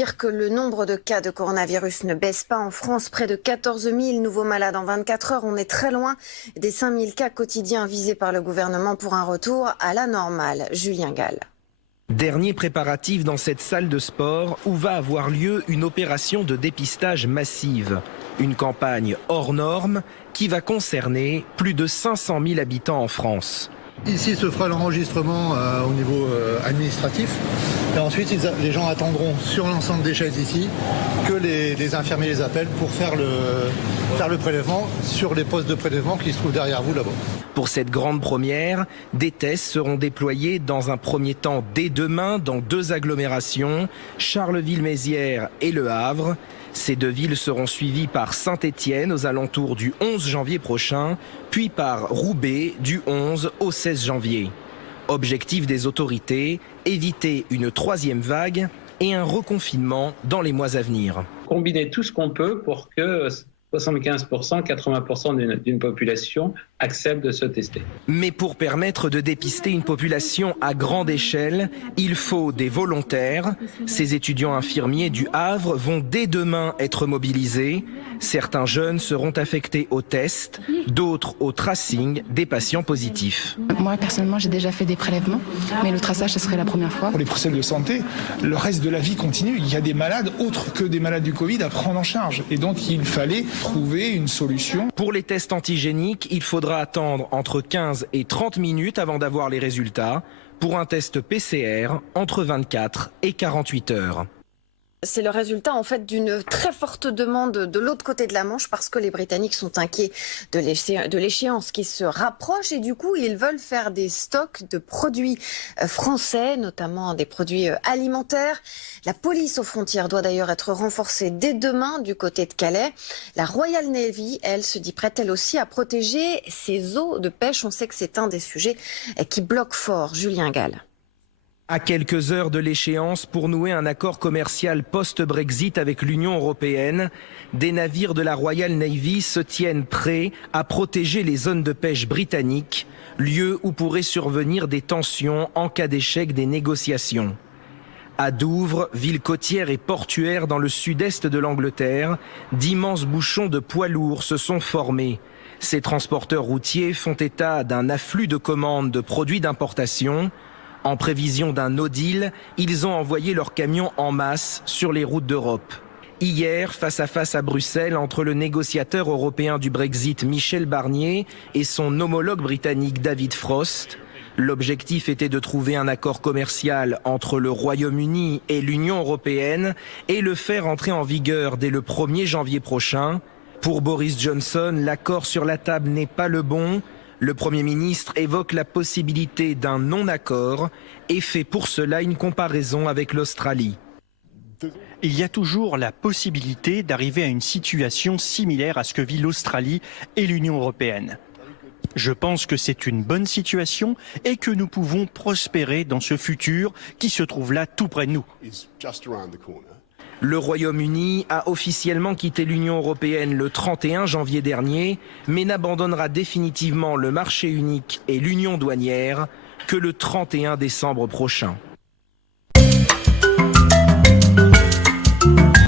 dire que le nombre de cas de coronavirus ne baisse pas en France. Près de 14 000 nouveaux malades en 24 heures. On est très loin des 5 000 cas quotidiens visés par le gouvernement pour un retour à la normale. Julien Gall. Dernier préparatif dans cette salle de sport où va avoir lieu une opération de dépistage massive. Une campagne hors norme qui va concerner plus de 500 000 habitants en France. Ici se fera l'enregistrement au niveau administratif et ensuite les gens attendront sur l'ensemble des chaises ici que les infirmiers les appellent pour faire le prélèvement sur les postes de prélèvement qui se trouvent derrière vous là-bas. Pour cette grande première, des tests seront déployés dans un premier temps dès demain dans 2 agglomérations, Charleville-Mézières et Le Havre. Ces 2 villes seront suivies par Saint-Étienne aux alentours du 11 janvier prochain, puis par Roubaix du 11 au 16 janvier. Objectif des autorités, éviter une 3e vague et un reconfinement dans les mois à venir. Combiner tout ce qu'on peut pour que 75%, 80% d'une population accepte de se tester. Mais pour permettre de dépister une population à grande échelle, il faut des volontaires. Ces étudiants infirmiers du Havre vont dès demain être mobilisés. Certains jeunes seront affectés au test, d'autres au tracing des patients positifs. Moi, personnellement, j'ai déjà fait des prélèvements, mais le traçage, ce serait la première fois. Pour les professionnels de santé, le reste de la vie continue. Il y a des malades autres que des malades du Covid à prendre en charge. Et donc, il fallait trouver une solution. Pour les tests antigéniques, il faudra attendre entre 15 et 30 minutes avant d'avoir les résultats. Pour un test PCR, entre 24 et 48 heures. C'est le résultat en fait d'une très forte demande de l'autre côté de la Manche parce que les Britanniques sont inquiets de l'échéance qui se rapproche et du coup ils veulent faire des stocks de produits français, notamment des produits alimentaires. La police aux frontières doit d'ailleurs être renforcée dès demain du côté de Calais. La Royal Navy, elle, se dit prête elle aussi à protéger ses eaux de pêche. On sait que c'est un des sujets qui bloque fort. Julien Gall. À quelques heures de l'échéance pour nouer un accord commercial post-Brexit avec l'Union européenne, des navires de la Royal Navy se tiennent prêts à protéger les zones de pêche britanniques, lieu où pourraient survenir des tensions en cas d'échec des négociations. À Douvres, ville côtière et portuaire dans le sud-est de l'Angleterre, d'immenses bouchons de poids lourds se sont formés. Ces transporteurs routiers font état d'un afflux de commandes de produits d'importation. En prévision d'un no deal, ils ont envoyé leurs camions en masse sur les routes d'Europe. Hier, face à Bruxelles, entre le négociateur européen du Brexit Michel Barnier et son homologue britannique David Frost, l'objectif était de trouver un accord commercial entre le Royaume-Uni et l'Union européenne et le faire entrer en vigueur dès le 1er janvier prochain. Pour Boris Johnson, l'accord sur la table n'est pas le bon. Le Premier ministre évoque la possibilité d'un non-accord et fait pour cela une comparaison avec l'Australie. Il y a toujours la possibilité d'arriver à une situation similaire à ce que vit l'Australie et l'Union européenne. Je pense que c'est une bonne situation et que nous pouvons prospérer dans ce futur qui se trouve là tout près de nous. Le Royaume-Uni a officiellement quitté l'Union européenne le 31 janvier dernier, mais n'abandonnera définitivement le marché unique et l'union douanière que le 31 décembre prochain.